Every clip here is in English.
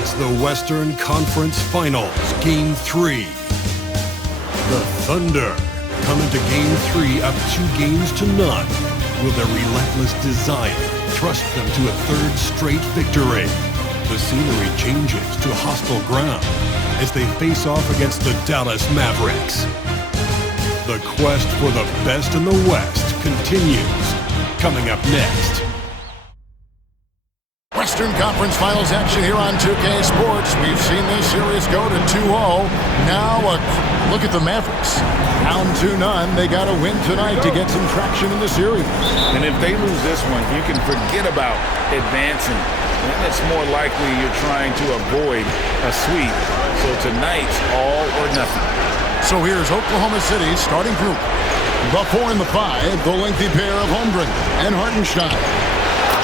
It's the Western Conference Finals, Game 3. The Thunder come into Game 3 up 2-0. Will their relentless desire thrust them to a third straight victory? The scenery changes to hostile ground as they face off against the Dallas Mavericks. The quest for the best in the West continues. Coming up next. Western Conference Finals action here on 2K Sports. We've seen this series go to 2-0. Now a look at the Mavericks. Down 2-0. They got to win tonight to get some traction in the series. And if they lose this one, you can forget about advancing. And it's more likely you're trying to avoid a sweep. So tonight's all or nothing. So here's Oklahoma City's starting group. The 4 and the 5, the lengthy pair of Holmgren and Hartenstein.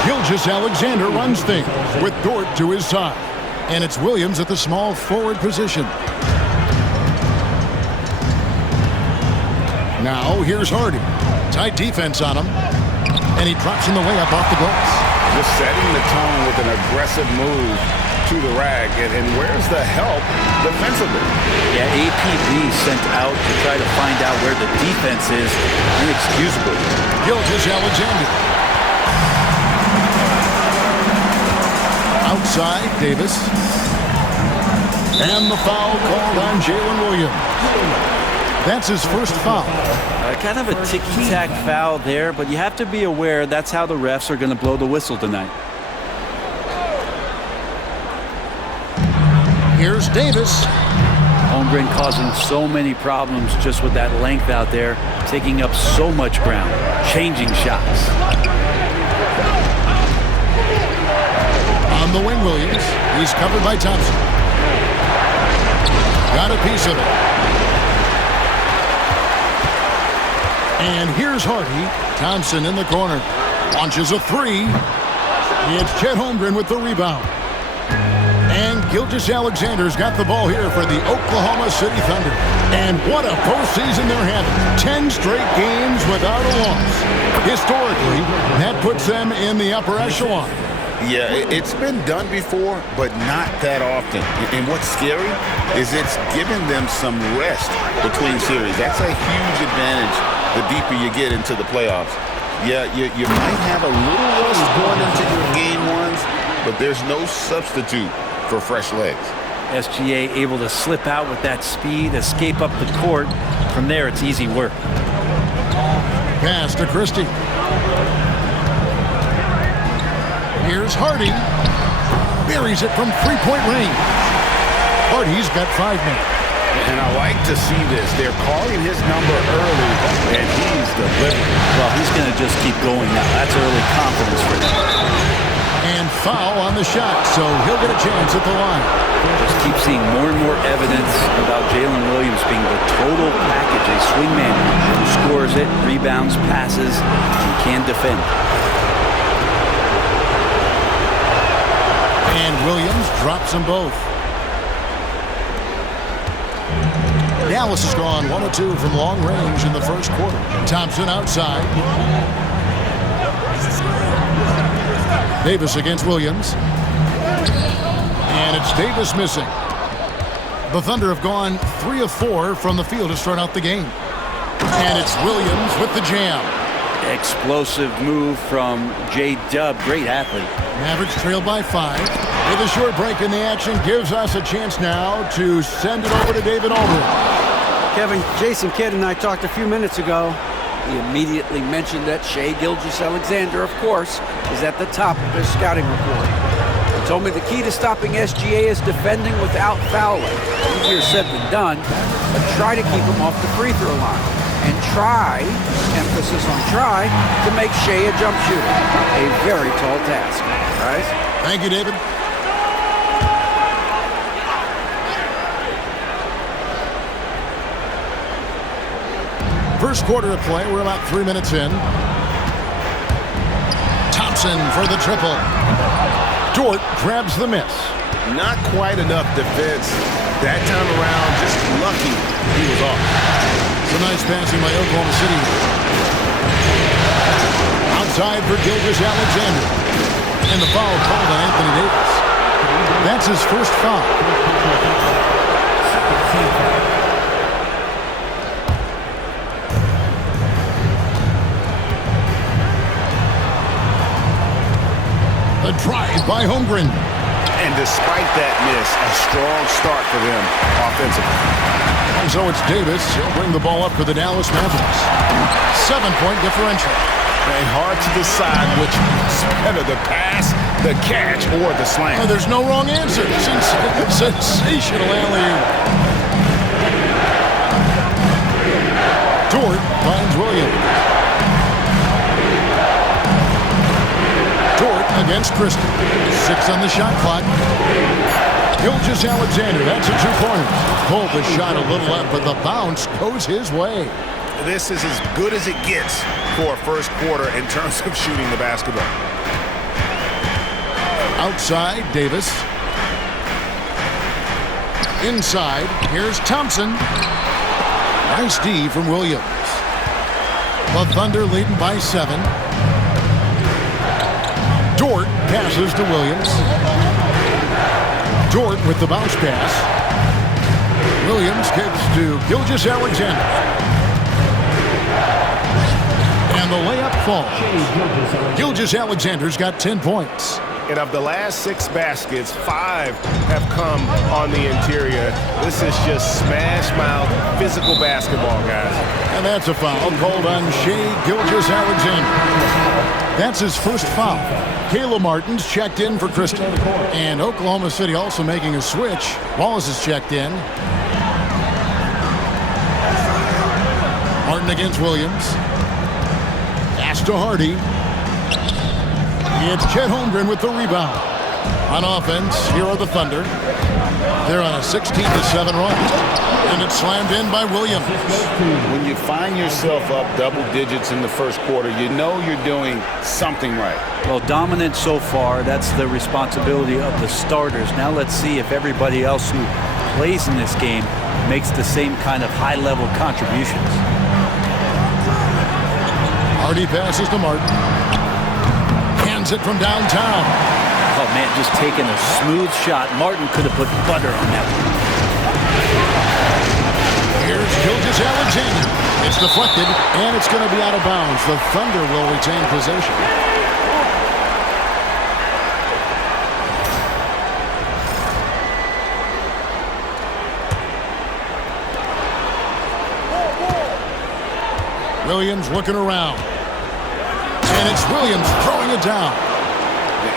Gilgeous-Alexander runs things with Dort to his side. And it's Williams at the small forward position. Now here's Hardy. Tight defense on him. And he drops in the layup off the glass. Just setting the tone with an aggressive move to the rack. And where's the help defensively? Yeah, APB sent out to try to find out where the defense is. Inexcusable. Gilgeous-Alexander. Outside, Davis. And the foul called on Jalen Williams. That's his first foul. Kind of a ticky-tack foul there, but you have to be aware that's how the refs are going to blow the whistle tonight. Here's Davis. Holmgren causing so many problems just with that length out there, taking up so much ground, changing shots. On the wing, Williams. He's covered by Thompson. Got a piece of it. And here's Hardy. Thompson in the corner. Launches a three. It's Chet Holmgren with the rebound. And Gilgeous-Alexander's got the ball here for the Oklahoma City Thunder. And what a postseason they're having. 10 straight games without a loss. Historically, that puts them in the upper echelon. Yeah, it's been done before, but not that often. And what's scary is it's given them some rest between series. That's a huge advantage the deeper you get into the playoffs. Yeah, you might have a little rust going into your game ones, but there's no substitute for fresh legs. SGA able to slip out with that speed, escape up the court. From there, it's easy work. Pass to Christie. Here's Hardy. Buries it from three-point range. Hardy's got 5 men. And I like to see this. They're calling his number early, and he's delivering. Well, he's going to just keep going now. That's early confidence for them. And foul on the shot, so he'll get a chance at the line. Just keep seeing more and more evidence about Jalen Williams being the total package, a swingman who scores it, rebounds, passes, and can defend. And Williams drops them both. Dallas has gone 1 of 2 from long range in the first quarter. Thompson outside. Davis against Williams. And it's Davis missing. The Thunder have gone 3 of 4 from the field to start out the game. And it's Williams with the jam. Explosive move from J-Dub. Great athlete. Mavericks trail by 5. With a short break in the action, gives us a chance now to send it over to David Aldridge. Kevin, Jason Kidd and I talked a few minutes ago. He immediately mentioned that Shai Gilgeous-Alexander, of course, is at the top of his scouting report. He told me the key to stopping SGA is defending without fouling. Easier said than done, but try to keep him off the free throw line. And try, emphasis on try, to make Shai a jump shooter. A very tall task. Guys? Thank you, David. First quarter of play, we're about 3 minutes in. Thompson for the triple. Dort grabs the miss. Not quite enough defense. That time around, just lucky he was off. Some nice passing by Oklahoma City. Outside for Gilgeous-Alexander. And the foul called on Anthony Davis. That's his first foul. The drive by Holmgren. And despite that miss, a strong start for them offensively. And so it's Davis. He'll bring the ball up for the Dallas Mavericks. 7-point differential. And hard to decide which is better, the pass, the catch, or the slam. Oh, there's no wrong answer. Sensational alley-oop. Dort finds Williams. Dort against Christie. 6 on the shot clock. Gilgeous-Alexander, that's a 2-pointer. Pulled the shot a little left, but the bounce goes his way. This is as good as it gets for a first quarter in terms of shooting the basketball. Outside, Davis. Inside, here's Thompson. Nice D from Williams. The Thunder leading by 7. Dort passes to Williams. Dort with the bounce pass. Williams kicks to Gilgeous-Alexander. And the layup falls. Gilgeous-Alexander's got 10 points. And of the last 6 baskets, 5 have come on the interior. This is just smash-mouth physical basketball, guys. And that's a foul called on Shai Gilgeous-Alexander. That's his first foul. Caleb Martin's checked in for Christie. And Oklahoma City also making a switch. Wallace is checked in. Martin against Williams. Pass to Hardy. It's Chet Holmgren with the rebound. On offense, here are the Thunder. They're on a 16-7 run. And it's slammed in by Williams. When you find yourself up double digits in the first quarter, you know you're doing something right. Well, dominant so far. That's the responsibility of the starters. Now let's see if everybody else who plays in this game makes the same kind of high-level contributions. Hardy passes to Martin. Hands it from downtown. Oh, man, just taking a smooth shot. Martin could have put butter on that one. Here's Gilgeous-Alexander. It's deflected, and it's going to be out of bounds. The Thunder will retain possession. Williams looking around. And it's Williams throwing it down.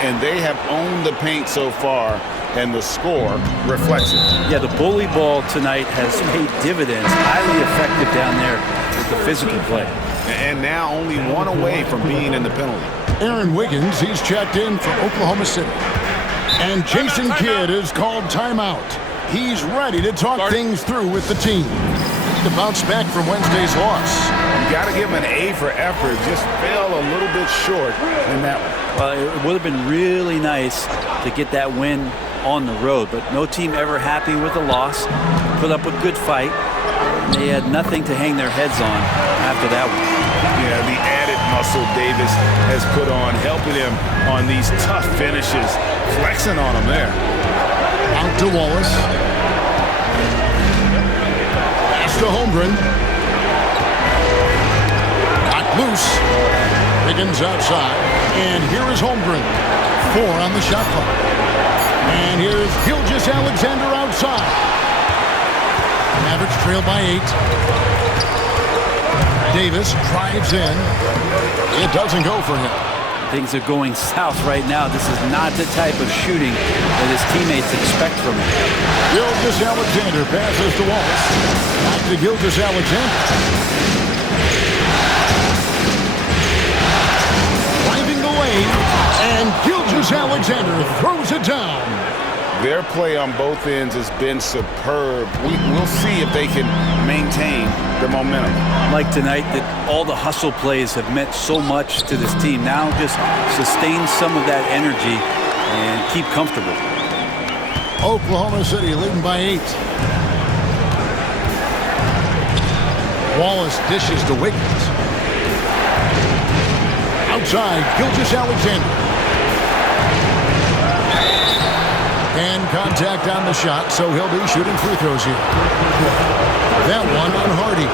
And they have owned the paint so far, and the score reflects it. Yeah, the bully ball tonight has paid dividends. Highly effective down there with the physical play. And now only 1 away from being in the penalty. Aaron Wiggins, he's checked in for Oklahoma City. And Jason Kidd is called timeout. He's ready to talk things through with the team. To bounce back from Wednesday's loss. You got to give him an A for effort. Just fell a little bit short in that one. Well, it would have been really nice to get that win on the road, but no team ever happy with a loss. Put up a good fight. They had nothing to hang their heads on after that one. Yeah, the added muscle Davis has put on, helping him on these tough finishes. Flexing on him there. Out to Wallace. To Holmgren. Got loose. Higgins outside. And here is Holmgren. 4 on the shot clock. And here's Gilgeous-Alexander outside. Mavericks trail by 8. Davis drives in. It doesn't go for him. Things are going south right now. This is not the type of shooting that his teammates expect from him. Gilgeous-Alexander passes to Wallace. Back to Gilgeous-Alexander. Driving the lane, and Gilgeous-Alexander throws it down. Their play on both ends has been superb. We'll see if they can maintain the momentum. Like tonight, that all the hustle plays have meant so much to this team. Now just sustain some of that energy and keep comfortable. Oklahoma City leading by 8. Wallace dishes to Wiggins. Outside, Gilgeous-Alexander. contact on the shot, so he'll be shooting free throws here. That one on Hardy.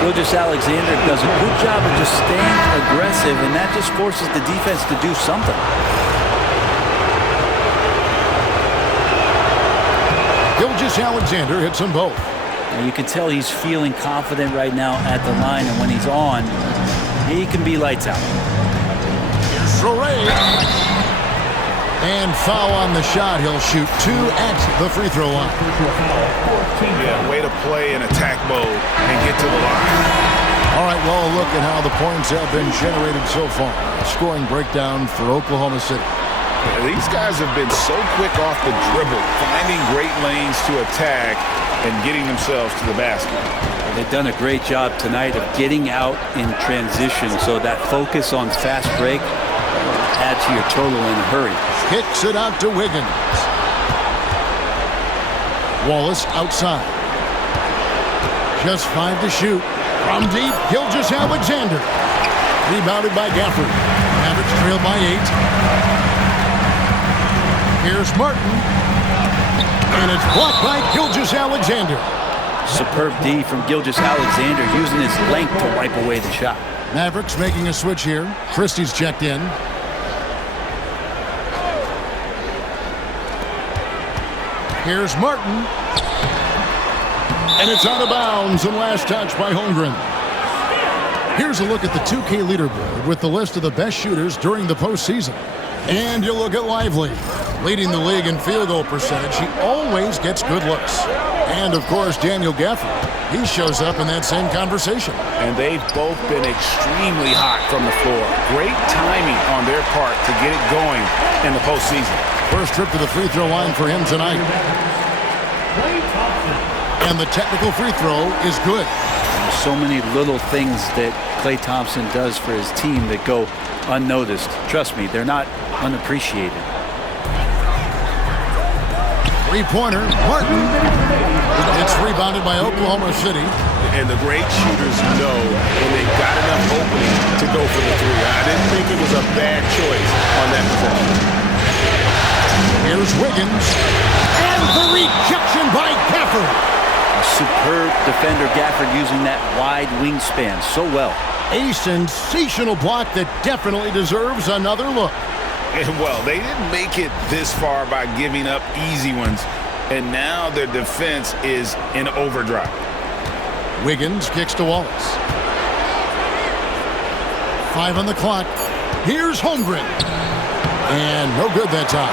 Gilgeous-Alexander does a good job of just staying aggressive, and that just forces the defense to do something. Gilgeous-Alexander hits them both. And you can tell he's feeling confident right now at the line, and when he's on, he can be lights out. Here's Sorey. And foul on the shot. He'll shoot 2 at the free throw line. Yeah, way to play in attack mode and get to the line. All right, well, look at how the points have been generated so far. A scoring breakdown for Oklahoma City. These guys have been so quick off the dribble, finding great lanes to attack and getting themselves to the basket. They've done a great job tonight of getting out in transition, so that focus on fast break add to your total in a hurry. Kicks it out to Wiggins. Wallace outside. Just 5 to shoot. From deep, Gilgeous-Alexander. Rebounded by Gafford. Mavericks trail by 8. Here's Martin. And it's blocked by Gilgeous-Alexander. Superb D from Gilgeous-Alexander, using his length to wipe away the shot. Mavericks making a switch here. Christie's checked in. Here's Martin. And it's out of bounds and last touch by Holmgren. Here's a look at the 2K leaderboard with the list of the best shooters during the postseason. And you look at Lively. Leading the league in field goal percentage, he always gets good looks. And, of course, Daniel Gafford. He shows up in that same conversation. And they've both been extremely hot from the floor. Great timing on their part to get it going in the postseason. First trip to the free throw line for him tonight. And the technical free throw is good. There's so many little things that Klay Thompson does for his team that go unnoticed. Trust me, they're not unappreciated. Three-pointer, Martin. It's rebounded by Oklahoma City. And the great shooters know when they've got enough opening to go for the three. I didn't think it was a bad choice on that possession. Here's Wiggins. And the rejection by Gafford. A superb defender, Gafford, using that wide wingspan so well. A sensational block that definitely deserves another look. And well, they didn't make it this far by giving up easy ones. And now their defense is in overdrive. Wiggins kicks to Wallace. 5 on the clock. Here's Holmgren. And no good that time.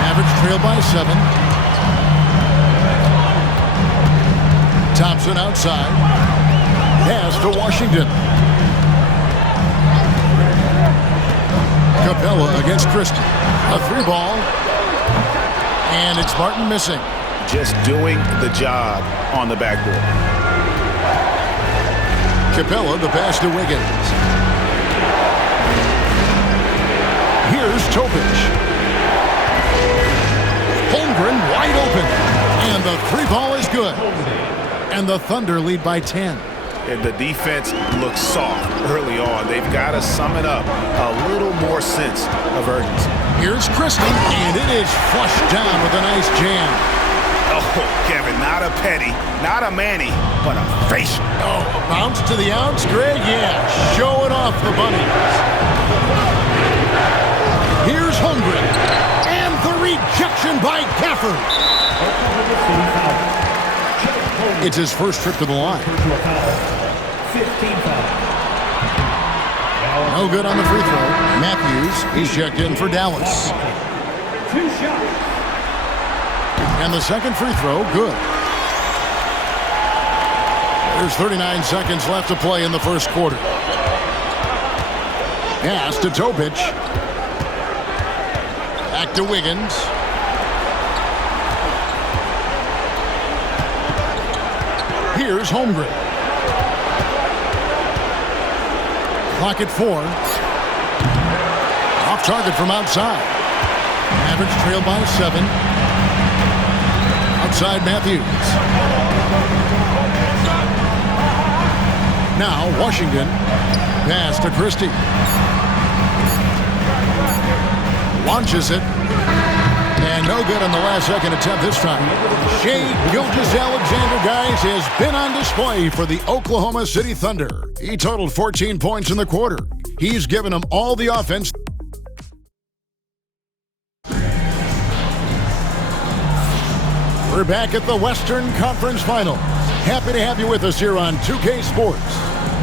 Mavericks trail by 7. Thompson outside. Pass to Washington. Capella against Christie. A 3-ball. And it's Martin missing. Just doing the job on the backboard. Capella, the pass to Wiggins. Here's Topic. Holmgren wide open. And the 3-ball is good. And the Thunder lead by 10. And the defense looks soft early on. They've got to sum it up a little more sense of urgency. Here's Christie, and it is flushed down with a nice jam. Oh, Kevin, not a petty, not a Manny, but a facial. Oh, a bounce to the outs, Greg? Yeah, showing off the bunnies. Here's Holmgren, and the rejection by Gafford. It's his first trip to the line. 15 foul. No good on the free throw. Matthews, he's checked in for Dallas. 2 shots. And the second free throw, good. There's 39 seconds left to play in the first quarter. Pass to Topic. Back to Wiggins. Here's Holmgren. Clock at 4. Off target from outside. Mavericks trail by 7. Outside Matthews. Now Washington. Pass to Christie. Launches it. And And no good on the last-second attempt this time. Shai Gilgeous-Alexander, guys, has been on display for the Oklahoma City Thunder. He totaled 14 points in the quarter. He's given them all the offense. We're back at the Western Conference Finals. Happy to have you with us here on 2K Sports.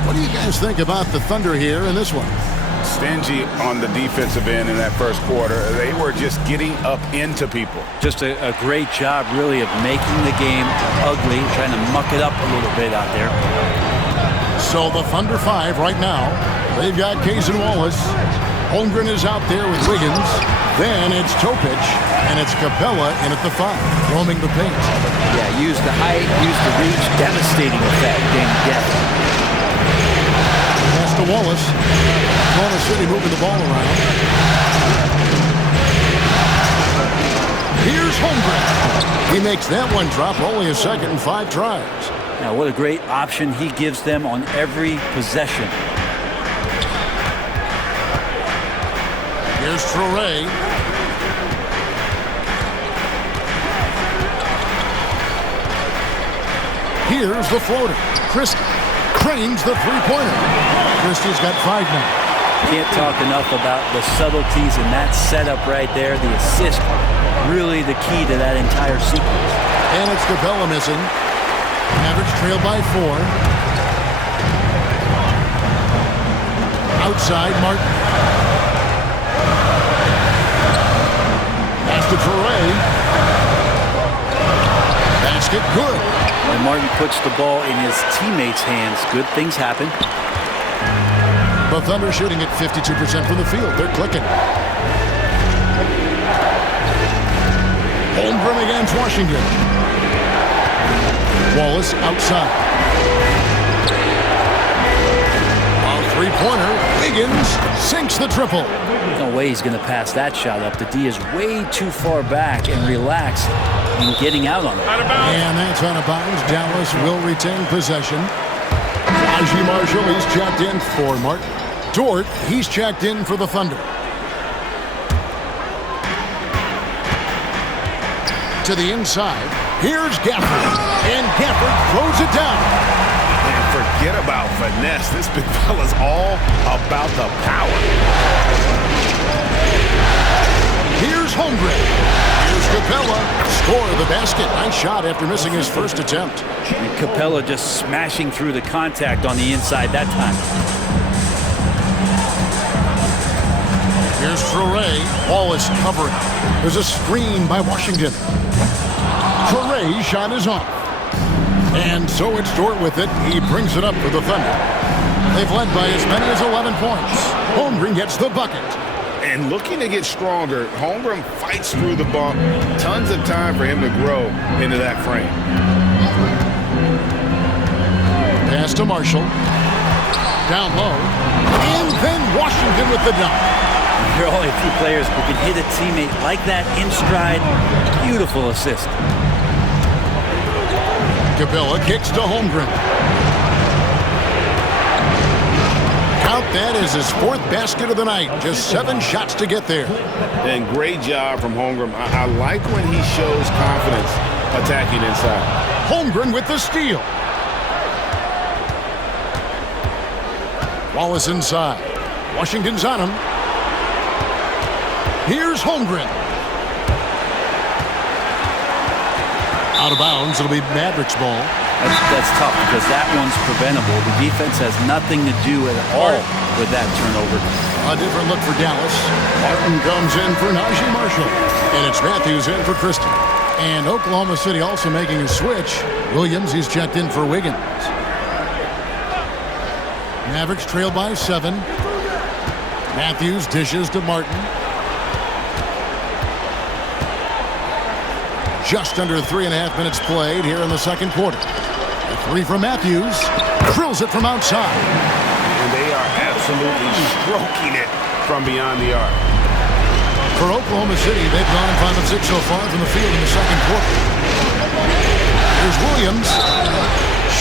What do you guys think about the Thunder here in this one? Stingy on the defensive end in that first quarter. They were just getting up into people. Just a great job, really, of making the game ugly, trying to muck it up a little bit out there. So the Thunder 5 right now. They've got Case and Wallace. Holmgren is out there with Wiggins. Then it's Topic, and it's Capella in at the 5, roaming the paint. Yeah, use the height, use the reach, devastating effect, game depth. Pass to Wallace. Oklahoma City moving the ball around. Here's Holmgren. He makes that one drop, only a second and 5 tries. Now, what a great option he gives them on every possession. Here's Traore. Here's the floater. Christie cranes the three-pointer. Christie's got 5 now. Can't talk enough about the subtleties in that setup right there. The assist, really the key to that entire sequence. And it's Capella missing. Mavericks trail by 4. Outside, Martin. Pass to Traore. Basket good. When Martin puts the ball in his teammates' hands, good things happen. The Thunder shooting at 52% from the field. They're clicking. Holmgren against Washington. Wallace outside. A three-pointer. Wiggins sinks the triple. No way he's going to pass that shot up. The D is way too far back and relaxed in getting out on it. And that's out of bounds. Dallas will retain possession. Najee Marshall, he's checked in for Martin. Dort, he's checked in for the Thunder. To the inside. Here's Gafford. And Gafford throws it down. And forget about finesse. This big fella's all about the power. Here's Holmgren. Here's Capella. Score the basket. Nice shot after missing his first attempt. And Capella just smashing through the contact on the inside that time. Here's Traore. Wallace covering. There's a screen by Washington. Traore's shot is off. And so it's Dort with it. He brings it up for the Thunder. They've led by as many as 11 points. Holmgren gets the bucket. And looking to get stronger, Holmgren fights through the bump. Tons of time for him to grow into that frame. Pass to Marshall. Down low. And then Washington with the dunk. There are only a few players who can hit a teammate like that in stride. Beautiful assist. Capella kicks to Holmgren. Count that as his 4th basket of the night. Just 7 shots to get there. And great job from Holmgren. I like when he shows confidence attacking inside. Holmgren with the steal. Wallace inside. Washington's on him. Here's Holmgren. Out of bounds. It'll be Mavericks ball. That's tough because that one's preventable. The defense has nothing to do at all with that turnover. A different look for Dallas. Martin comes in for Najee Marshall. And it's Matthews in for Christie. And Oklahoma City also making a switch. Williams, he's checked in for Wiggins. Mavericks trail by 7. Matthews dishes to Martin. Just under 3.5 minutes played here in the second quarter. A 3 from Matthews. Drills it from outside. And they are absolutely stroking it from beyond the arc. For Oklahoma City, they've gone 5 of 6 so far from the field in the second quarter. Here's Williams.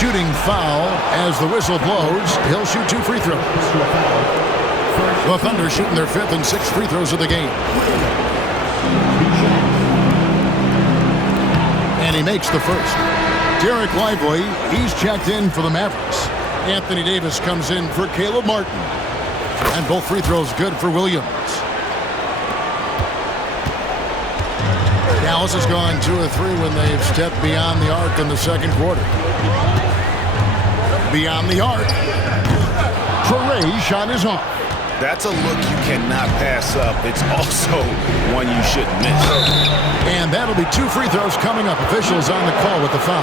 Shooting foul as the whistle blows. He'll shoot 2 free throws. The Thunder shooting their 5th and 6th free throws of the game. And he makes the first. Derek Lively, he's checked in for the Mavericks. Anthony Davis comes in for Caleb Martin. And both free throws good for Williams. Dallas has gone 2 of 3 when they've stepped beyond the arc in the second quarter. Beyond the arc. Traoré shot is off. That's a look you cannot pass up. It's also one you shouldn't miss. And that'll be 2 free throws coming up. Officials on the call with the foul.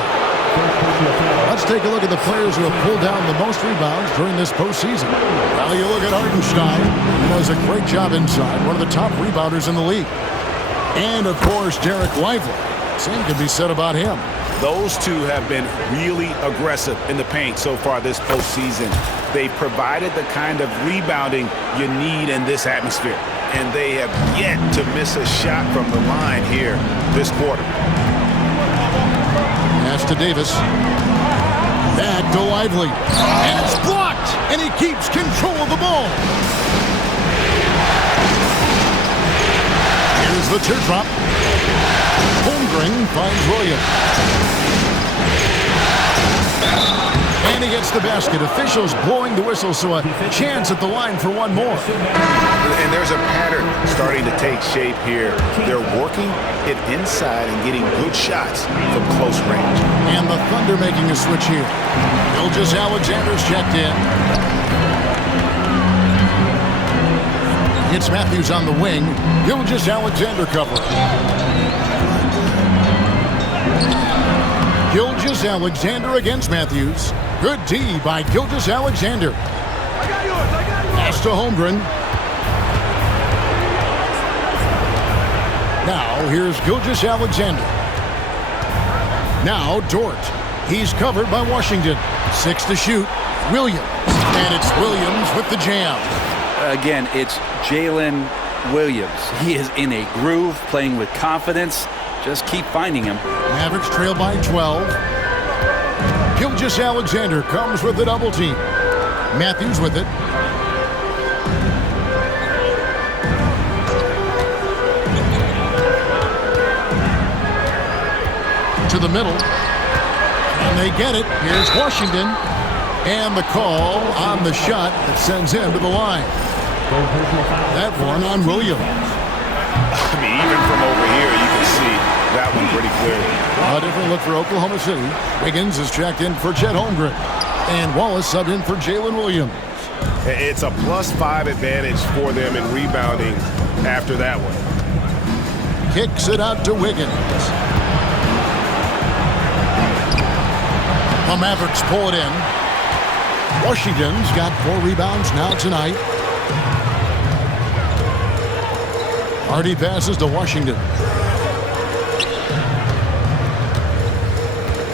Let's take a look at the players who have pulled down the most rebounds during this postseason. Well, you look at Hartenstein. He does a great job inside. One of the top rebounders in the league. And, of course, Derek Lively. Same could be said about him. Those two have been really aggressive in the paint so far this postseason. They provided the kind of rebounding you need in this atmosphere. And they have yet to miss a shot from the line here this quarter. Pass to Davis. Back to Lively. And it's blocked. And he keeps control of the ball. Here's the teardrop. Holmgren finds Williams. And he gets the basket. Officials blowing the whistle, so a chance at the line for one more. And there's a pattern starting to take shape here. They're working it inside and getting good shots from close range. And the Thunder making a switch here. Gilgeous-Alexander's checked in. It's Matthews on the wing. Gilgeous-Alexander covering. Gilgeous-Alexander against Matthews. Good D by Gilgeous-Alexander. Pass to Holmgren. Now here's Gilgeous-Alexander. Now Dort. He's covered by Washington. 6 to shoot. Williams. And it's Williams with the jam. Again, it's Jalen Williams. He is in a groove, playing with confidence. Just keep finding him. Mavericks trail by 12. Gilgeous-Alexander comes with the double team. Matthews with it. To the middle. And they get it. Here's Washington. And the call on the shot that sends him to the line. That one on Williams. I mean, even from over here, you can see that one pretty clearly. A different look for Oklahoma City. Wiggins is checked in for Chet Holmgren. And Wallace subbed in for Jalen Williams. It's a +5 advantage for them in rebounding after that one. Kicks it out to Wiggins. The Mavericks pull it in. Washington's got 4 rebounds now tonight. Hardy passes to Washington.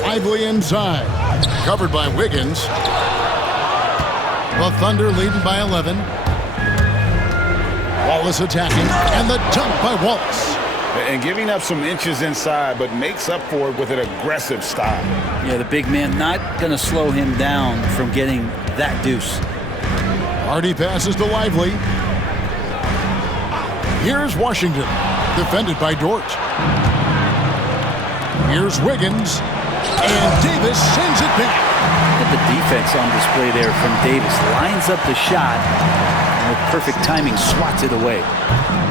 Lively inside. Covered by Wiggins. The Thunder leading by 11. Wallace attacking. And the dunk by Wallace. And giving up some inches inside, but makes up for it with an aggressive style. Yeah, the big man not going to slow him down from getting that deuce. Hardy passes to Lively. Here's Washington, defended by Dort. Here's Wiggins, and Davis sends it back. Look at the defense on display there from Davis. Lines up the shot, and with perfect timing, swats it away.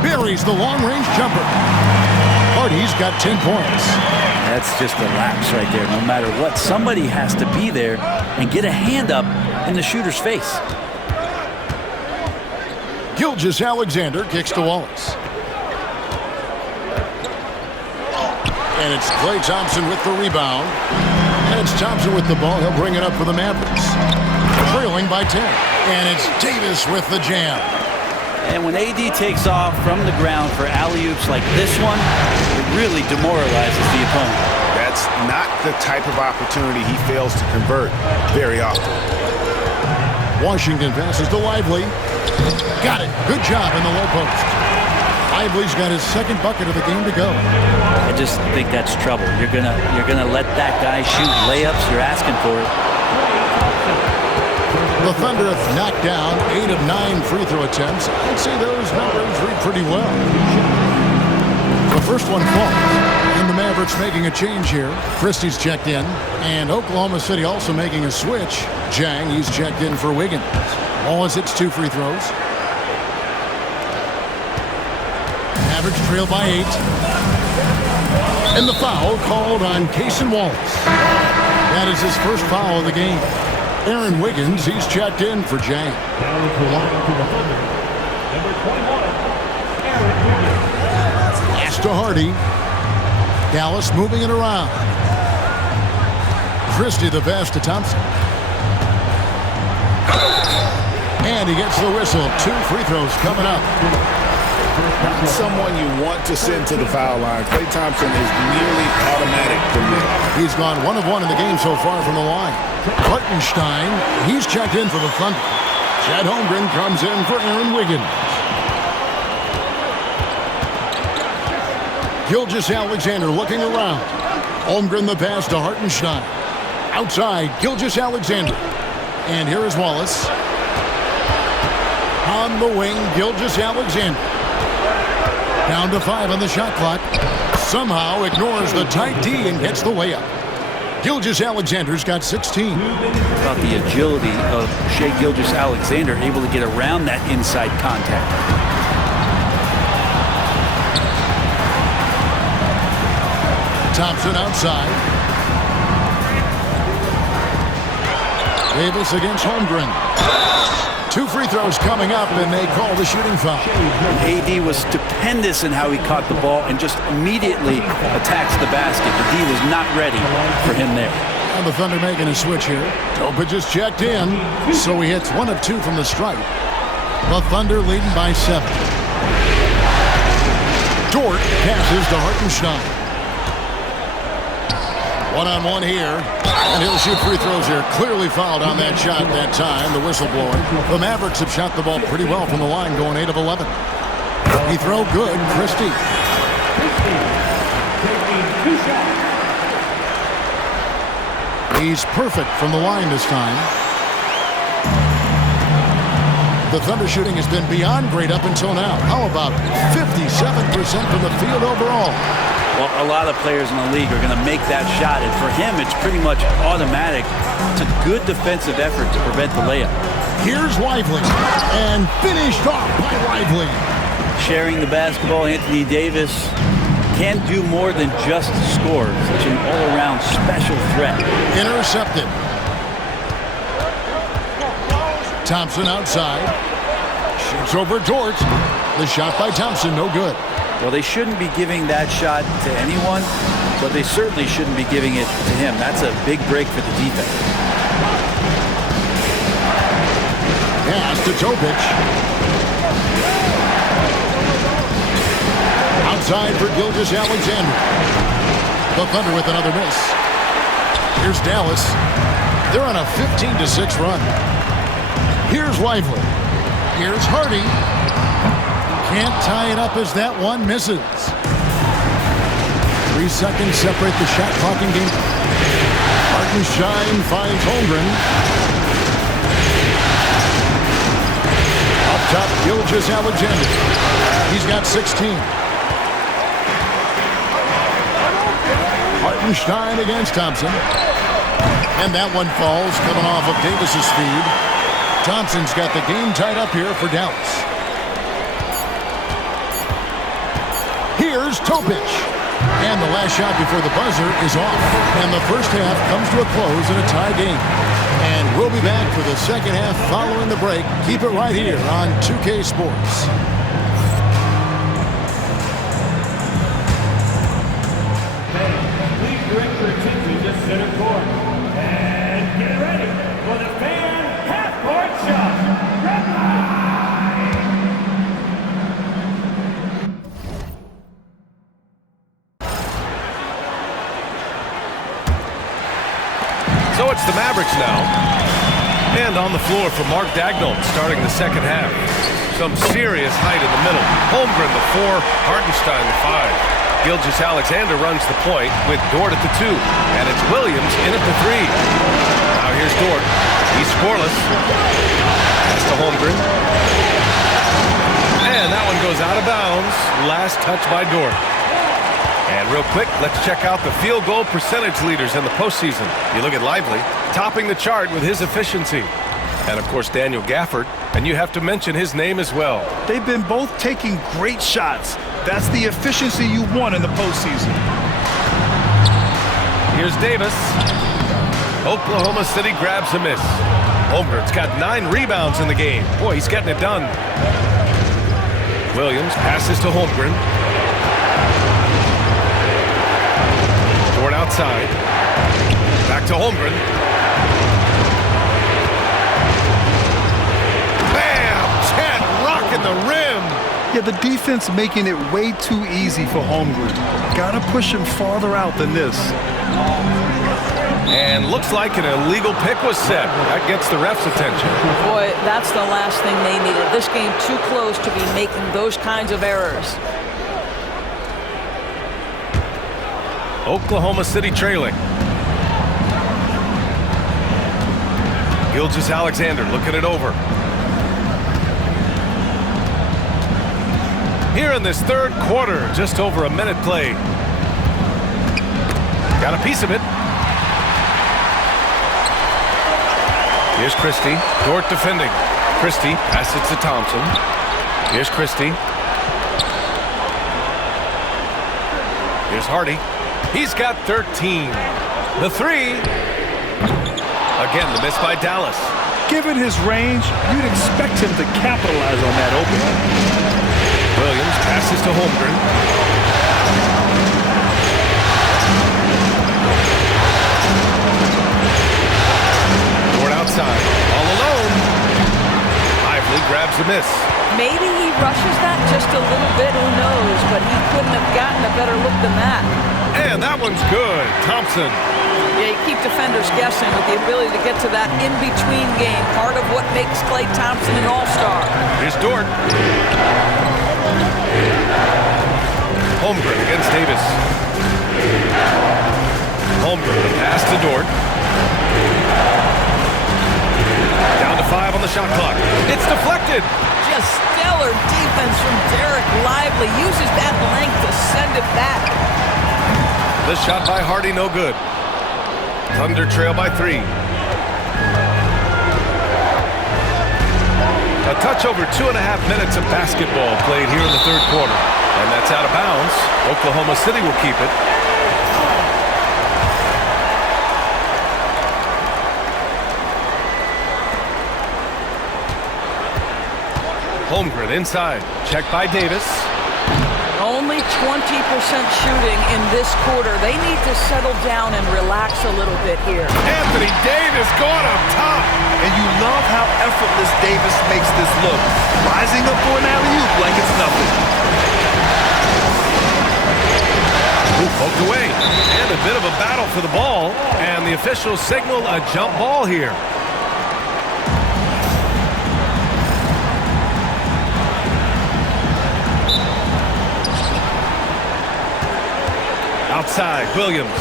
Buries the long-range jumper. Hardy's got 10 points. That's just a lapse right there. No matter what, somebody has to be there and get a hand up in the shooter's face. Gilgeous-Alexander kicks to Wallace. And it's Klay Thompson with the rebound. And it's Thompson with the ball. He'll bring it up for the Mavericks. Trailing by 10. And it's Davis with the jam. And when AD takes off from the ground for alley-oops like this one, it really demoralizes the opponent. That's not the type of opportunity he fails to convert very often. Washington passes to Lively. Got it. Good job in the low post. Lively's got his second bucket of the game to go. I just think that's trouble. You're gonna let that guy shoot layups. You're asking for it. The Thunder have knocked down 8 of 9 free throw attempts. I'd say those numbers read pretty well. The first one falls, and the Mavericks making a change here. Christie's checked in. And Oklahoma City also making a switch. Jang, he's checked in for Wiggins. Wallace hits 2 free throws. Mavericks trail by 8. And the foul called on Cason Wallace. That is his first foul of the game. Aaron Wiggins, he's checked in for Jang. Number 21, Aaron Wiggins. Pass to Hardy. Dallas moving it around. Christie the pass to Thompson. And he gets the whistle. 2 free throws coming up. Not someone you want to send to the foul line. Klay Thompson is nearly automatic from there. He's gone 1 of 1 in the game so far from the line. Hartenstein, he's checked in for the Thunder. Chet Holmgren comes in for Aaron Wiggins. Gilgeous-Alexander looking around. Holmgren the pass to Hartenstein. Outside, Gilgeous-Alexander. And here is Wallace. On the wing, Gilgeous-Alexander. Down to 5 on the shot clock. Somehow ignores the tight D and gets the way up. Gilgeous-Alexander's got 16. About the agility of Shai Gilgeous-Alexander, able to get around that inside contact. Thompson outside. Davis against Holmgren. 2 free throws coming up, and they call the shooting foul. AD was stupendous in how he caught the ball and just immediately attacks the basket. The D was not ready for him there. And the Thunder making a switch here. Topic just checked in, so he hits 1 of 2 from the stripe. The Thunder leading by 7. Dort passes to Hartenstein. 1-on-1 here. And he'll shoot free throws here. Clearly fouled on that shot that time. The whistle blowing. The Mavericks have shot the ball pretty well from the line, going 8 of 11. He throw good. Christie. Taking 2 shots. He's perfect from the line this time. The Thunder shooting has been beyond great up until now. How about 57% from the field overall? Well, a lot of players in the league are going to make that shot, and for him, it's pretty much automatic. It's a good defensive effort to prevent the layup. Here's Lively, and finished off by Lively. Sharing the basketball, Anthony Davis can do more than just score. Such an all-around special threat. Intercepted. Thompson outside. Shoots over Dort. The shot by Thompson, no good. Well, they shouldn't be giving that shot to anyone, but they certainly shouldn't be giving it to him. That's a big break for the defense. Pass to Topic. Outside for Gilgeous-Alexander. The Thunder with another miss. Here's Dallas. They're on a 15-6 run. Here's Lively. Here's Hardy. Can't tie it up as that one misses. 3 seconds separate the shot clock and game. Hartenstein finds Holmgren. Up top, Gilgeous-Alexander. He's got 16. Hartenstein against Thompson. And that one falls, coming off of Davis's feed. Thompson's got the game tied up here for Dallas. Here's Topic. And the last shot before the buzzer is off. And the first half comes to a close in a tie game. And we'll be back for the second half following the break. Keep it right here on 2K Sports. Please direct your attention to center court. And get ready for the fan half-court shot. Red line. So it's the Mavericks now. And on the floor for Mark Daigneault starting the second half. Some serious height in the middle. Holmgren the 4, Hartenstein the 5. Gilgeous-Alexander runs the point with Dort at the 2. And it's Williams in at the 3. Now here's Dort. He's scoreless. Pass to Holmgren. And that one goes out of bounds. Last touch by Dort. And real quick, let's check out the field goal percentage leaders in the postseason. You look at Lively, topping the chart with his efficiency. And, of course, Daniel Gafford, and you have to mention his name as well. They've been both taking great shots. That's the efficiency you want in the postseason. Here's Davis. Oklahoma City grabs a miss. Holmgren's got 9 rebounds in the game. Boy, he's getting it done. Williams passes to Holmgren. Toward outside. Back to Holmgren. Bam! Chad rocking the rim. Yeah, the defense making it way too easy for Holmgren. Gotta push him farther out than this. And looks like an illegal pick was set. That gets the ref's attention. Boy, that's the last thing they needed. This game too close to be making those kinds of errors. Oklahoma City trailing. Gilgeous-Alexander looking it over. Here in this third quarter, just over a minute played. Got a piece of it. Here's Christie. Dort defending. Christie passes to Thompson. Here's Christie. Here's Hardy. He's got 13. The three. Again, the miss by Dallas. Given his range, you'd expect him to capitalize on that opening. Williams passes to Holmgren. Dort outside. All alone. Lively grabs the miss. Maybe he rushes that just a little bit, who knows, but he couldn't have gotten a better look than that. And that one's good. Thompson. Yeah, you keep defenders guessing with the ability to get to that in-between game, part of what makes Klay Thompson an all-star. Here's Dort. Holmgren against Davis. Holmgren, the pass to Dort. Down to 5 on the shot clock. It's deflected. Just stellar defense from Derek Lively. Uses that length to send it back. The shot by Hardy, no good. Thunder trail by 3. A touch over 2.5 minutes of basketball played here in the third quarter. And that's out of bounds. Oklahoma City will keep it. Holmgren inside. Check by Davis. Only 20% shooting in this quarter. They need to settle down and relax a little bit here. Anthony Davis going up top. And you love how effortless Davis makes this look. Rising up for an alley-oop like it's nothing. Poked away. And a bit of a battle for the ball. And the officials signal a jump ball here. Outside, Williams.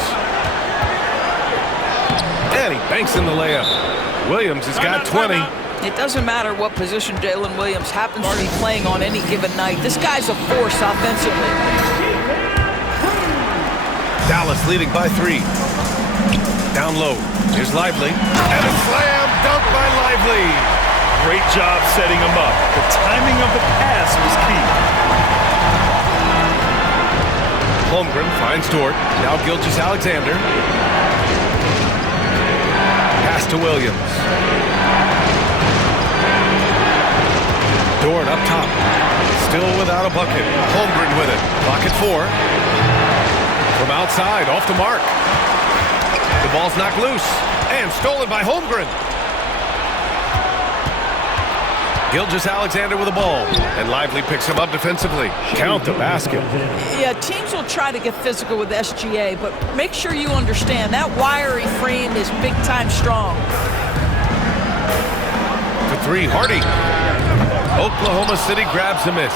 And he banks in the layup. Williams has got 20. It doesn't matter what position Jalen Williams happens to be playing on any given night. This guy's a force offensively. Dallas leading by 3. Down low. Here's Lively. And a slam dunk by Lively. Great job setting him up. The timing of the pass was key. Holmgren finds Dort. Now Gilgeous-Alexander. Pass to Williams. Dort up top. Still without a bucket. Holmgren with it. Clock at 4. From outside, off the mark. The ball's knocked loose. And stolen by Holmgren. Gilgeous-Alexander with the ball. And Lively picks him up defensively. Count the basket. Yeah, teams will try to get physical with SGA, but make sure you understand that wiry frame is big-time strong. To 3, Hardy. Oklahoma City grabs a miss.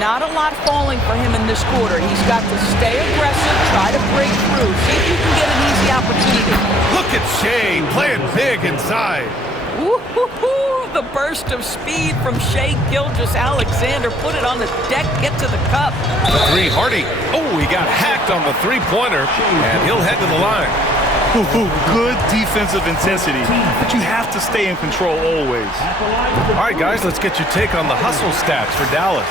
Not a lot falling for him in this quarter. He's got to stay aggressive, try to break through, see if you can get an easy opportunity. Look at Shea playing big inside. Woo-hoo-hoo! The burst of speed from Shea Gilgeous-Alexander. Put it on the deck, get to the cup. The three, Hardy. Oh, he got hacked on the three-pointer, and he'll head to the line. Good defensive intensity, but you have to stay in control always. All right, guys, let's get your take on the hustle stats for Dallas.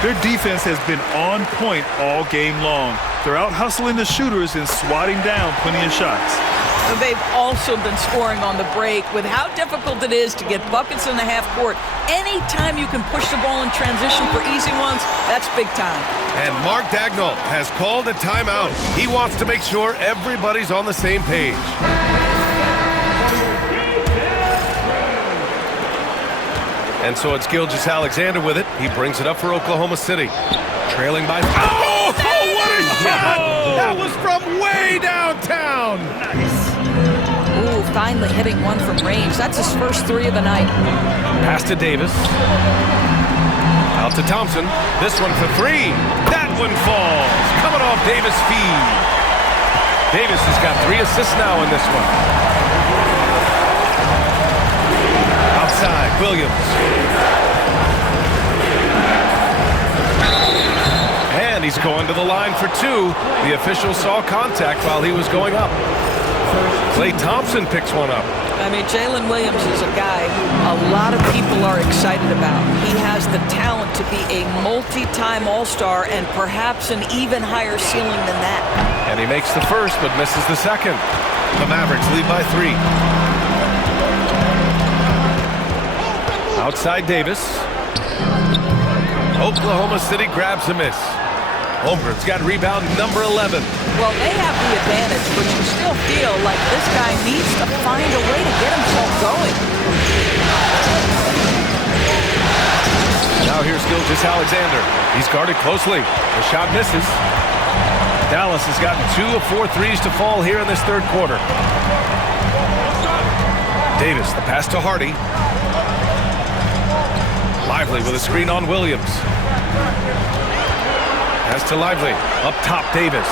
Their defense has been on point all game long. They're out hustling the shooters and swatting down plenty of shots. They've also been scoring on the break. With how difficult it is to get buckets in the half court, anytime you can push the ball in transition for easy ones, that's big time. And Mark Daigneault has called a timeout. He wants to make sure everybody's on the same page. And so it's Gilgeous-Alexander with it. He brings it up for Oklahoma City. Trailing by... Oh, what a shot! That was from way downtown! Nice. Ooh, finally hitting one from range. That's his first three of the night. Pass to Davis. Out to Thompson. This one for three. That one falls. Coming off Davis' feed. Davis has got 3 assists now in this one. Outside, Williams. And he's going to the line for 2. The official saw contact while he was going up. Klay Thompson picks one up. I mean, Jalen Williams is a guy a lot of people are excited about. He has the talent to be a multi-time All-Star and perhaps an even higher ceiling than that. And he makes the first but misses the second. The Mavericks lead by 3. Outside Davis. Oklahoma City grabs a miss. Holmgren's got rebound number 11. Well, they have the advantage, but you still feel like this guy needs to find a way to get himself going. Now here's Gilgeous-Alexander. He's guarded closely. The shot misses. Dallas has gotten 2 of 4 threes to fall here in this third quarter. Davis, the pass to Hardy. Lively with a screen on Williams. Pass to Lively. Up top, Davis.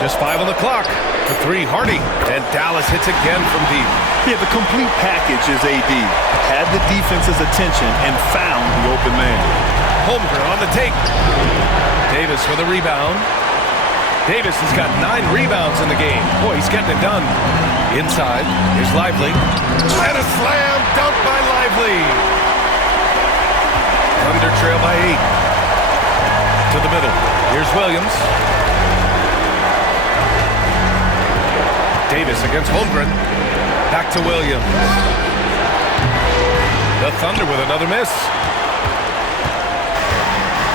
Just 5 on the clock. For 3, Hardy. And Dallas hits again from deep. Yeah, the complete package is AD. Had the defense's attention and found the open man. Holmgren on the take. Davis with a rebound. Davis has got 9 rebounds in the game. Boy, he's getting it done. Inside, here's Lively. And a slam dunk by Lively. Thunder trail by 8. To the middle. Here's Williams. Davis against Holmgren. Back to Williams. The Thunder with another miss.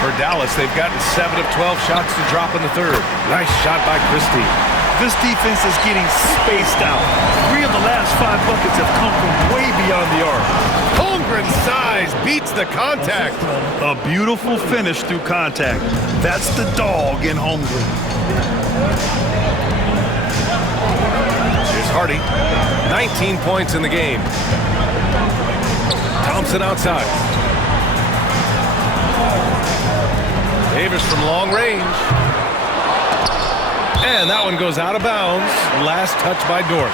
For Dallas, they've gotten 7 of 12 shots to drop in the third. Nice shot by Christie. This defense is getting spaced out. 3 of the last 5 buckets have come from way beyond the arc. Holmgren's size beats the contact. A beautiful finish through contact. That's the dog in Holmgren. Here's Hardy. 19 points in the game. Thompson outside. Davis from long range. And that one goes out of bounds. Last touch by Dort.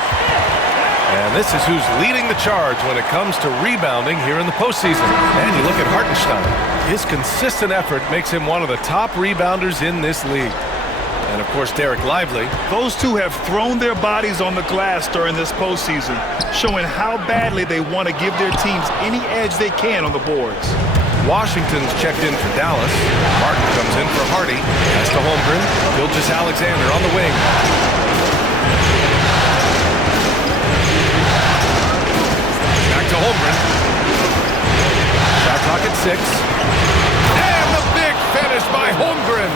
And this is who's leading the charge when it comes to rebounding here in the postseason. And you look at Hartenstein. His consistent effort makes him one of the top rebounders in this league. And, of course, Derek Lively. Those two have thrown their bodies on the glass during this postseason, showing how badly they want to give their teams any edge they can on the boards. Washington's checked in for Dallas. Martin comes in for Hardy. That's to Holmgren. Gilgeous-Alexander on the wing. Back to Holmgren. Shot clock at 6. And the big finish by Holmgren.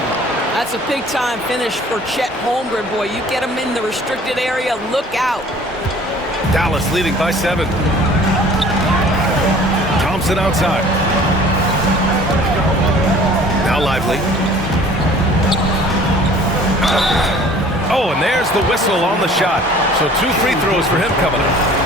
That's a big-time finish for Chet Holmgren. Boy, you get him in the restricted area, look out. Dallas leading by 7. Thompson outside. Now Lively. Oh, and there's the whistle on the shot. So 2 free throws for him coming up.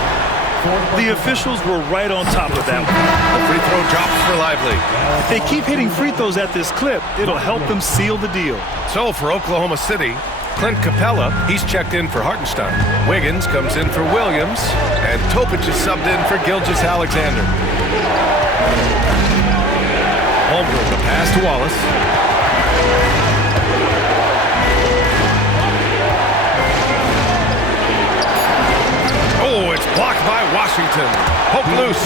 The officials were right on top of that one. The free throw drops for Lively. If they keep hitting free throws at this clip, it'll help them seal the deal. So for Oklahoma City, Clint Capella, he's checked in for Hartenstein. Wiggins comes in for Williams, and Topic is subbed in for Gilgeous-Alexander. Holmgren, the pass to Wallace. Washington. Poke loose.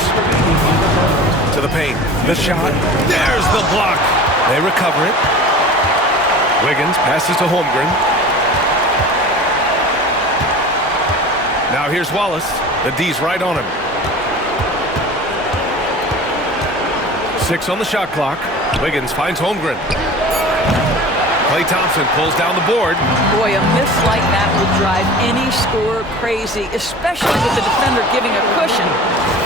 To the paint. The shot. There's the block. They recover it. Wiggins passes to Holmgren. Now here's Wallace. The D's right on him. 6 on the shot clock. Wiggins finds Holmgren. Klay Thompson pulls down the board. Boy, a miss like that will drive any scorer crazy, especially with the defender giving a cushion.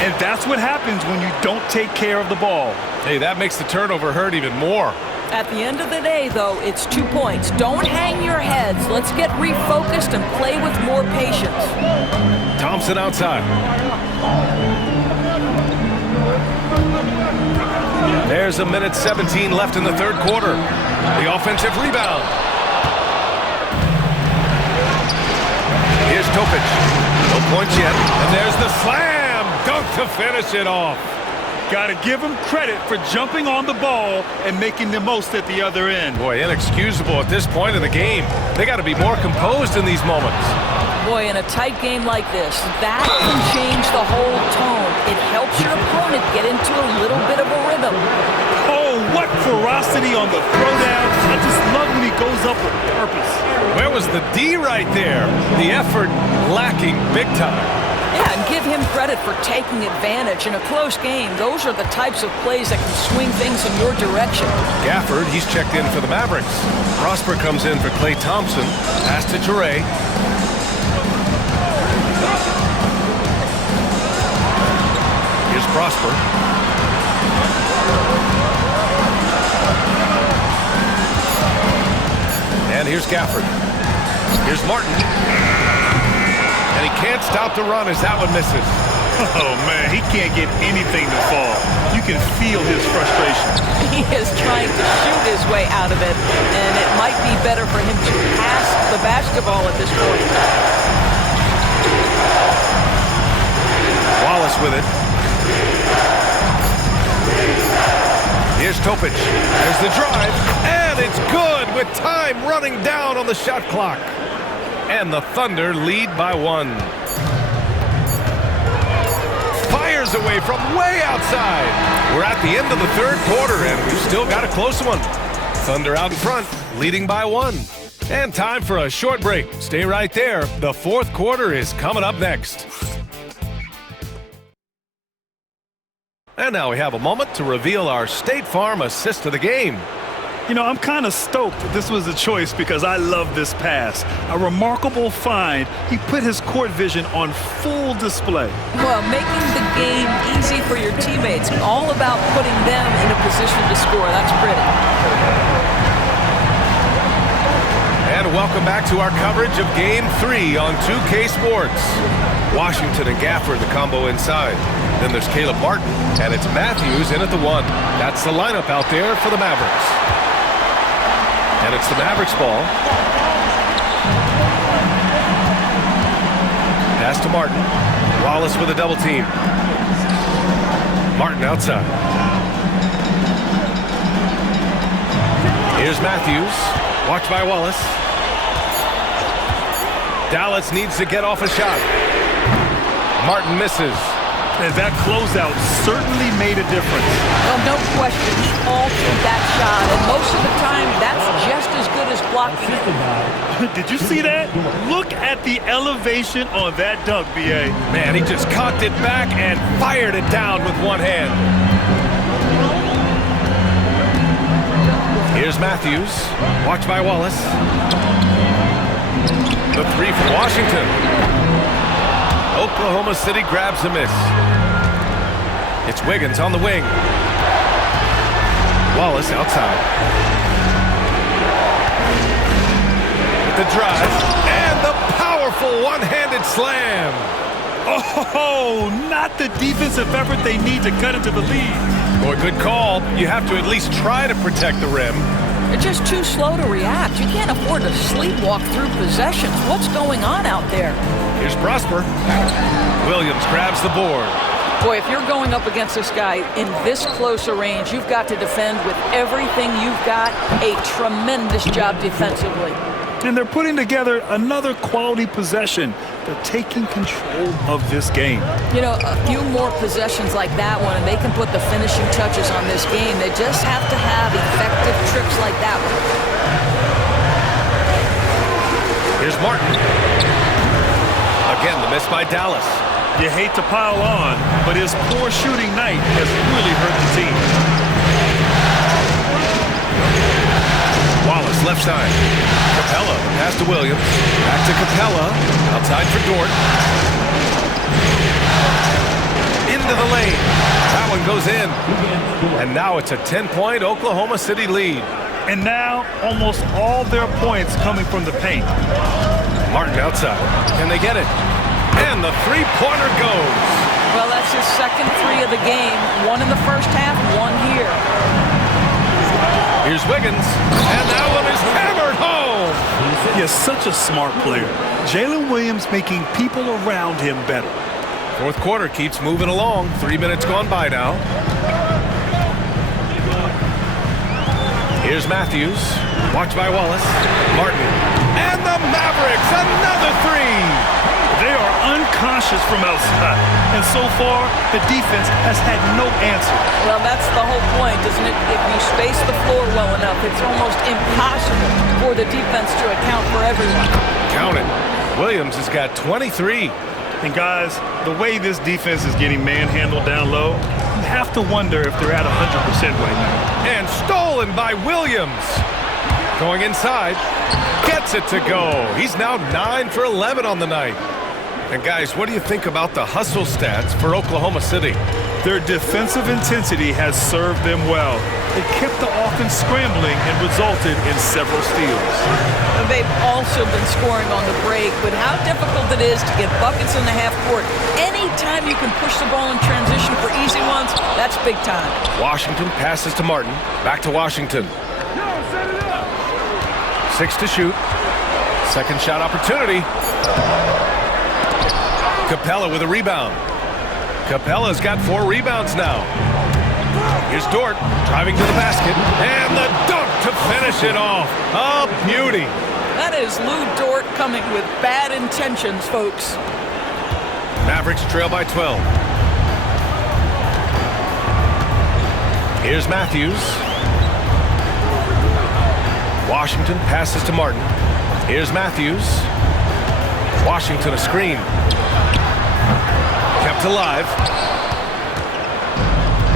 And that's what happens when you don't take care of the ball. Hey, that makes the turnover hurt even more. At the end of the day, though, it's 2 points. Don't hang your heads. Let's get refocused and play with more patience. Thompson outside. There's a minute 17 left in the third quarter. The offensive rebound. Here's Topic. No points yet. And there's the slam dunk to finish it off. Got to give him credit for jumping on the ball and making the most at the other end. Boy, inexcusable at this point in the game. They got to be more composed in these moments. Boy, in a tight game like this, that can change the whole tone. It helps your opponent get into a little bit of a rhythm. Oh, what ferocity on the throwdown. I just love when he goes up with purpose. Where was the D right there? The effort lacking big time. Yeah, and give him credit for taking advantage in a close game. Those are the types of plays that can swing things in your direction. Gafford, he's checked in for the Mavericks. Prosper comes in for Klay Thompson. Pass to Toure. Here's Prosper. And here's Gafford. Here's Martin. And he can't stop the run as that one misses. Oh, man, he can't get anything to fall. You can feel his frustration. He is trying to shoot his way out of it, and it might be better for him to pass the basketball at this point. Wallace with it. Here's Topic. There's the drive, and it's good with time running down on the shot clock. And the Thunder lead by 1. Fires away from way outside. We're at the end of the third quarter, and we've still got a close one. Thunder out in front, leading by 1. And time for a short break. Stay right there. The fourth quarter is coming up next. And now we have a moment to reveal our State Farm assist of the game. You know, I'm kind of stoked this was a choice because I love this pass. A remarkable find. He put his court vision on full display. Well, making the game easy for your teammates. All about putting them in a position to score. That's pretty. And welcome back to our coverage of Game 3 on 2K Sports. Washington and Gafford, the combo inside. Then there's Caleb Martin, and it's Matthews in at the 1. That's the lineup out there for the Mavericks. And it's the Mavericks ball. Pass to Martin. Wallace with a double team. Martin outside. Here's Matthews. Watched by Wallace. Dallas needs to get off a shot. Martin misses. And that closeout certainly made a difference. Well, no question. He altered that shot, and most of the time, that's just as good as blocking it. Did you see that? Look at the elevation on that dunk, B.A. Man, he just cocked it back and fired it down with one hand. Here's Matthews. Watched by Wallace. The 3 from Washington. Oklahoma City grabs a miss. It's Wiggins on the wing. Wallace outside. With the drive. And the powerful one-handed slam. Oh, not the defensive effort they need to cut into the lead. Boy, good call. You have to at least try to protect the rim. They're just too slow to react. You can't afford to sleepwalk through possessions. What's going on out there? Here's Prosper. Williams grabs the board. Boy, if you're going up against this guy in this close a range, you've got to defend with everything you've got. A tremendous job defensively. And they're putting together another quality possession. They're taking control of this game. You know, a few more possessions like that one, and they can put the finishing touches on this game. They just have to have effective trips like that one. Here's Martin. Again, the miss by Dallas. You hate to pile on, but his poor shooting night has really hurt the team. Wallace, left side. Capella, pass to Williams. Back to Capella. Outside for Dort. Into the lane. That one goes in. And now it's a 10-point Oklahoma City lead. And now almost all their points coming from the paint. Martin outside. Can they get it? And the three-pointer goes. Well, that's his second three of the game. One in the first half, one here. Here's Wiggins, and that one is hammered home. He is such a smart player. Jalen Williams making people around him better. Fourth quarter keeps moving along. 3 minutes gone by now. Here's Matthews. Watched by Wallace. Martin. And the Mavericks, another three. They are unconscious from outside. And so far, the defense has had no answer. Well, that's the whole point, isn't it? If you space the floor well enough, it's almost impossible for the defense to account for everyone. Count it. Williams has got 23. And guys, the way this defense is getting manhandled down low, you have to wonder if they're at 100% right now. And stolen by Williams. Going inside. Gets it to go. He's now 9 for 11 on the night. And guys, what do you think about the hustle stats for Oklahoma City? Their defensive intensity has served them well. It kept the offense scrambling and resulted in several steals. They've also been scoring on the break, but how difficult it is to get buckets in the half court. Anytime you can push the ball in transition for easy ones, that's big time. Washington passes to Martin. Back to Washington. 6 to shoot. Second shot opportunity. Capella with a rebound. Capella's got 4 rebounds now. Here's Dort driving to the basket. And the dunk to finish it off. A beauty. That is Lou Dort coming with bad intentions, folks. Mavericks trail by 12. Here's Matthews. Washington passes to Martin. Here's Matthews. Washington a screen. Kept alive.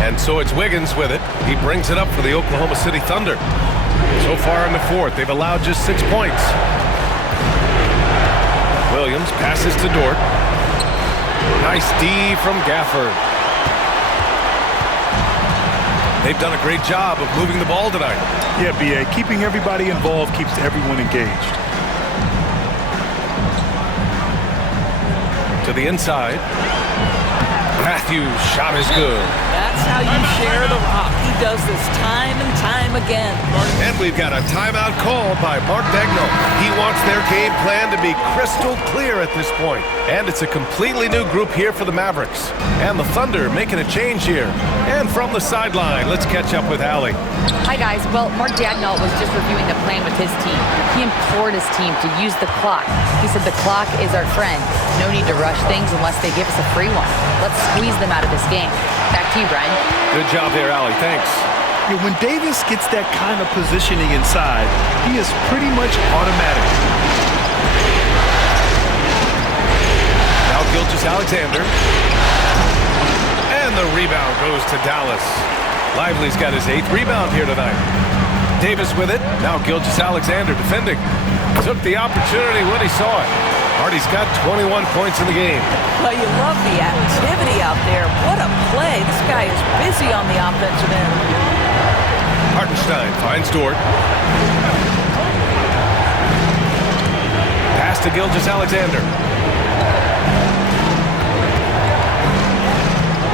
And so it's Wiggins with it. He brings it up for the Oklahoma City Thunder. So far in the fourth, they've allowed just 6 points. Williams passes to Dort. Nice D from Gafford. They've done a great job of moving the ball tonight. Yeah, B.A., keeping everybody involved keeps everyone engaged. To the inside. Matthews' shot is good. That's how you share the rock. He does this time and time again. And we've got a timeout called by Mark Daigneault. He wants their game plan to be crystal clear at this point. And it's a completely new group here for the Mavericks. And the Thunder making a change here. And from the sideline, let's catch up with Allie. Hi, guys. Well, Mark Daigneault was just reviewing the plan with his team. He implored his team to use the clock. He said the clock is our friend. No need to rush things unless they give us a free one. Let's squeeze them out of this game. Back to you, Brian. Good job there, Allie. Thanks. Yeah, when Davis gets that kind of positioning inside, he is pretty much automatic. Now Gilgeous-Alexander. And the rebound goes to Dallas. Lively's got his 8th rebound here tonight. Davis with it. Now Gilgeous-Alexander defending. Took the opportunity when he saw it. Hardy's got 21 points in the game. Well, you love the activity out there. What a play. This guy is busy on the offensive end. Hartenstein finds Dort. Pass to Gilgeous-Alexander.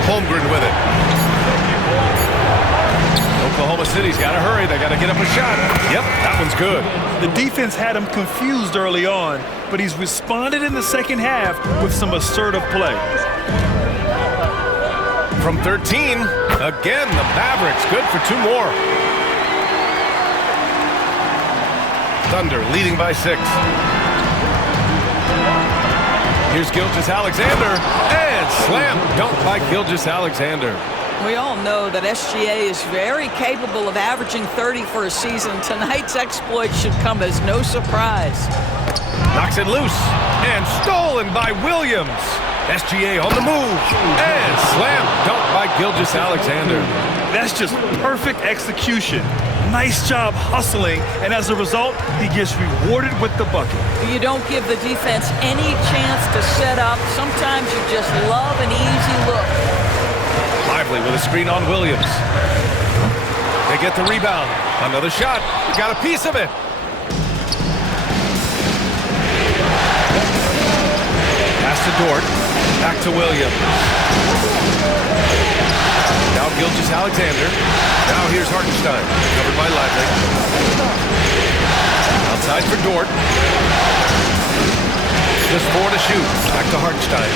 Holmgren with it. Oklahoma City's got to hurry. They got to get up a shot. Yep, that one's good. The defense had him confused early on, but he's responded in the second half with some assertive play. From 13, again, the Mavericks good for 2 more. Thunder leading by 6. Here's Gilgeous-Alexander, and slam dunk by Gilgeous-Alexander. We all know that SGA is very capable of averaging 30 for a season. Tonight's exploit should come as no surprise. Knocks it loose, and stolen by Williams. SGA on the move, and slam dunk by Gilgeous-Alexander. That's just perfect execution. Nice job hustling, and as a result, he gets rewarded with the bucket. You don't give the defense any chance to set up. Sometimes you just love an easy look. Lively with a screen on Williams. They get the rebound. Another shot. Got a piece of it. Pass to Dort. Back to Williams. Now Gilgeous-Alexander. Now here's Hartenstein. Covered by Lively. Outside for Dort. Just 4 to shoot. Back to Hartenstein.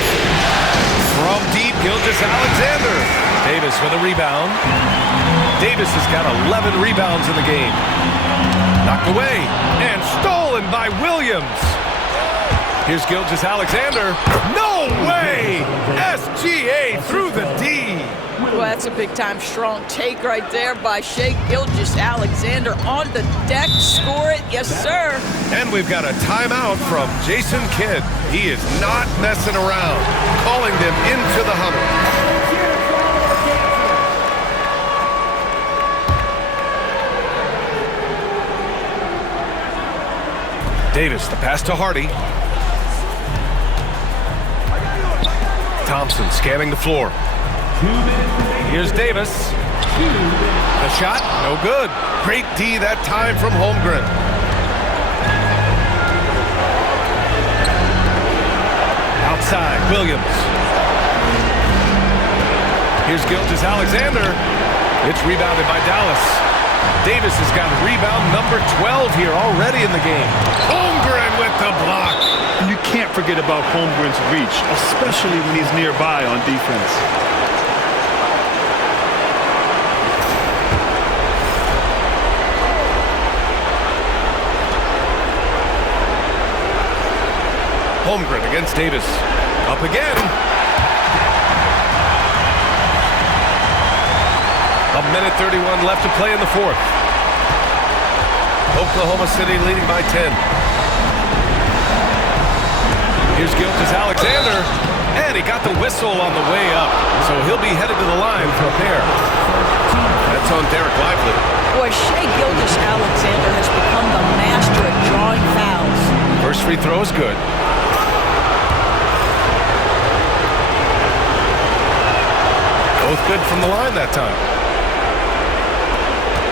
From deep, Gilgeous-Alexander. Davis with a rebound. Davis has got 11 rebounds in the game. Knocked away and stolen by Williams. Here's Gilgeous-Alexander. No way! SGA through the D. Well, that's a big-time strong take right there by Shai Gilgeous-Alexander on the deck. Score it, yes, sir. And we've got a timeout from Jason Kidd. He is not messing around, calling them into the huddle. Davis, the pass to Hardy. Thompson scanning the floor. Here's Davis. The shot, no good. Great D that time from Holmgren. Outside, Williams. Here's Gilgeous-Alexander. It's rebounded by Dallas. Davis has got rebound number 12 here already in the game. Holmgren with the block. You can't forget about Holmgren's reach, especially when he's nearby on defense. Holmgren against Davis. Up again. A minute 31 left to play in the fourth. Oklahoma City leading by 10. Here's Gilgeous-Alexander, and he got the whistle on the way up, so he'll be headed to the line for a pair. That's on Derek Lively. Boy, Shai Gilgeous-Alexander has become the master at drawing fouls. First free throw is good. Both good from the line that time.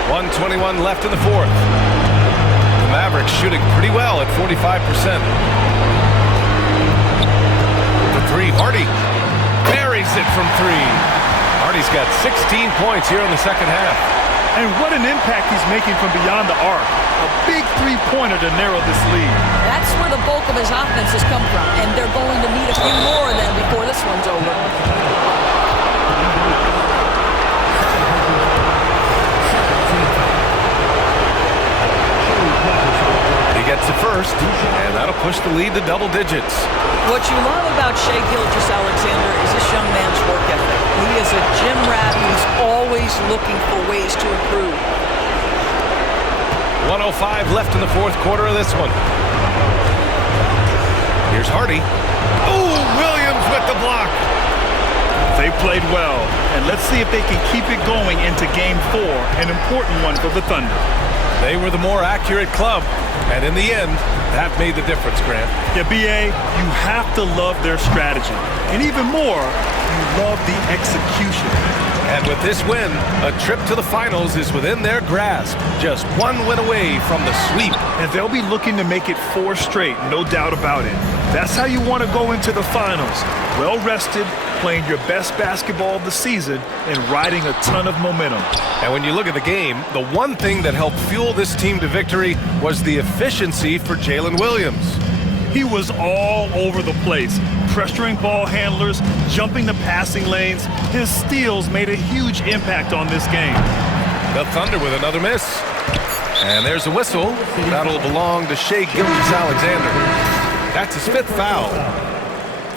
1:21 left in the fourth. The Mavericks shooting pretty well at 45%. For three, Hardy buries it from three. Hardy's got 16 points here in the second half. And what an impact he's making from beyond the arc. A big three-pointer to narrow this lead. That's where the bulk of his offense has come from, and they're going to need a few more of them before this one's over. Gets the first, and that'll push the lead to double digits. What you love about Shai Gilgeous-Alexander is this young man's work ethic. He is a gym rat who's always looking for ways to improve. 1:05 left in the fourth quarter of this one. Here's Hardy. Oh, Williams with the block. They played well, and let's see if they can keep it going into Game 4, an important one for the Thunder. They were the more accurate club, and in the end, that made the difference, Grant. Yeah, B.A., you have to love their strategy. And even more, you love the execution. And with this win, a trip to the finals is within their grasp. Just one win away from the sweep. And they'll be looking to make it 4 straight, no doubt about it. That's how you want to go into the finals. Well-rested, playing your best basketball of the season, and riding a ton of momentum. And when you look at the game, the one thing that helped fuel this team to victory was the efficiency for Jalen Williams. He was all over the place, pressuring ball handlers, jumping the passing lanes. His steals made a huge impact on this game. The Thunder with another miss. And there's a whistle. That'll belong to Shai Gilgeous-Alexander. That's his 5th foul.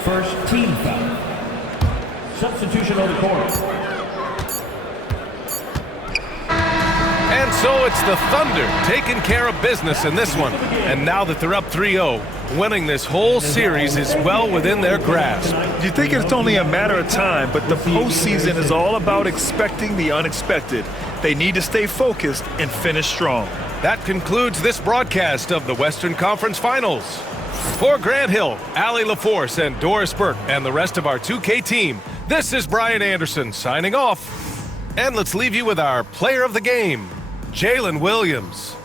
First team foul. Substitution on the court. And so it's the Thunder taking care of business in this one. And now that they're up 3-0, winning this whole series is well within their grasp. You think it's only a matter of time, but the postseason is all about expecting the unexpected. They need to stay focused and finish strong. That concludes this broadcast of the Western Conference Finals. For Grant Hill, Allie LaForce, and Doris Burke, and the rest of our 2K team, this is Brian Anderson signing off. And let's leave you with our player of the game, Jalen Williams.